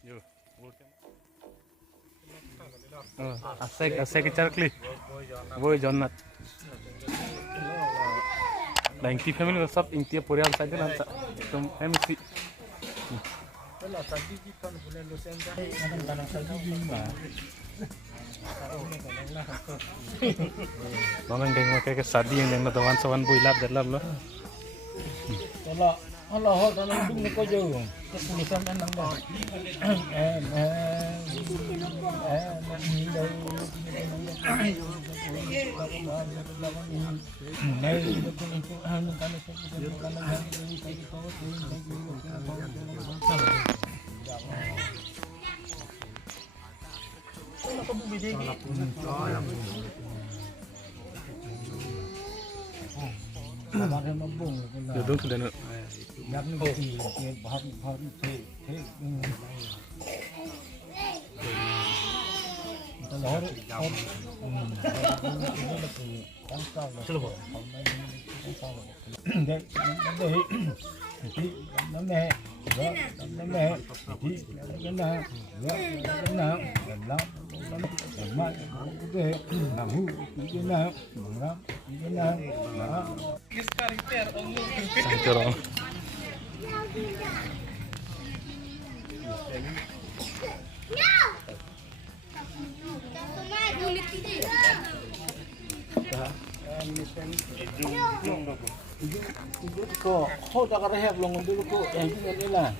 Yo, asek charkli, boy Jonnat. Nah, inti family सब inti परिवार साइड में नंता, तुम MC. Orang dengar kayak sadi yang nada wan sawan boy lap dalam lo. Allah hot dalam dung ni ko jo. Tulisan nang ba. Duduk sudah nak. Nak ni dia bahar the. Lahor चलो ko ho ta ka rehab long dulu ko yang ni lah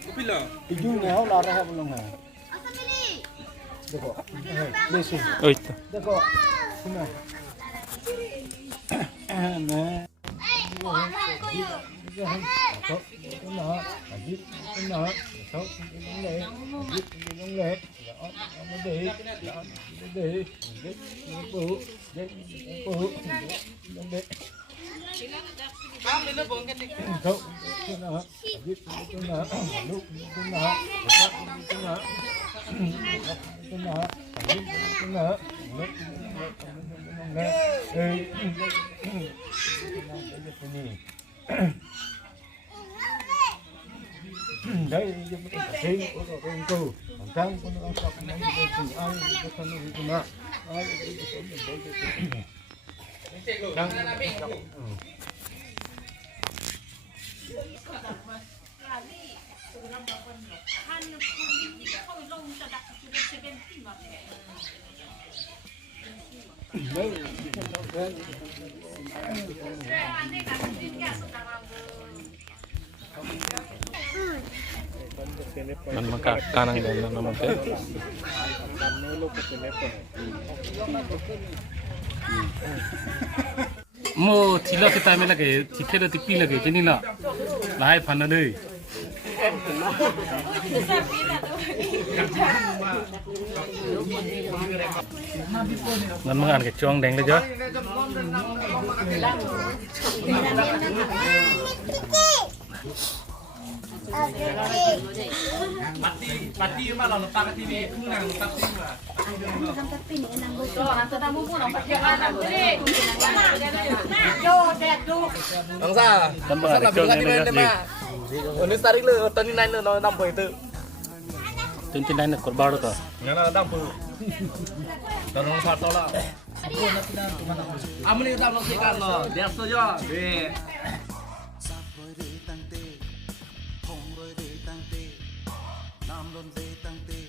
ijung ni ho la rehab long ha देखो लेसे ओइ त देखो सुनो मैं đây thấy có con câu thằng con nó sọc nó cùng ăn cái con nó cũng mà đang Man maka kanang dan nama ke. Mo thila kita me lage thikhe ro tipi lage chini la lai phan dei man mangan ke chong deng le jo mati mà là ta cái TV không nàng ta tin mà Bang sa, sa tabi ka din na ba? Ano tarik le, tani nine na nampo ito. Tuntin lain nak korban tu. Nga na nampo. Tarong sa tola. Amni ta lo sikan lo, dia so yo. Be. Nam lon de tang te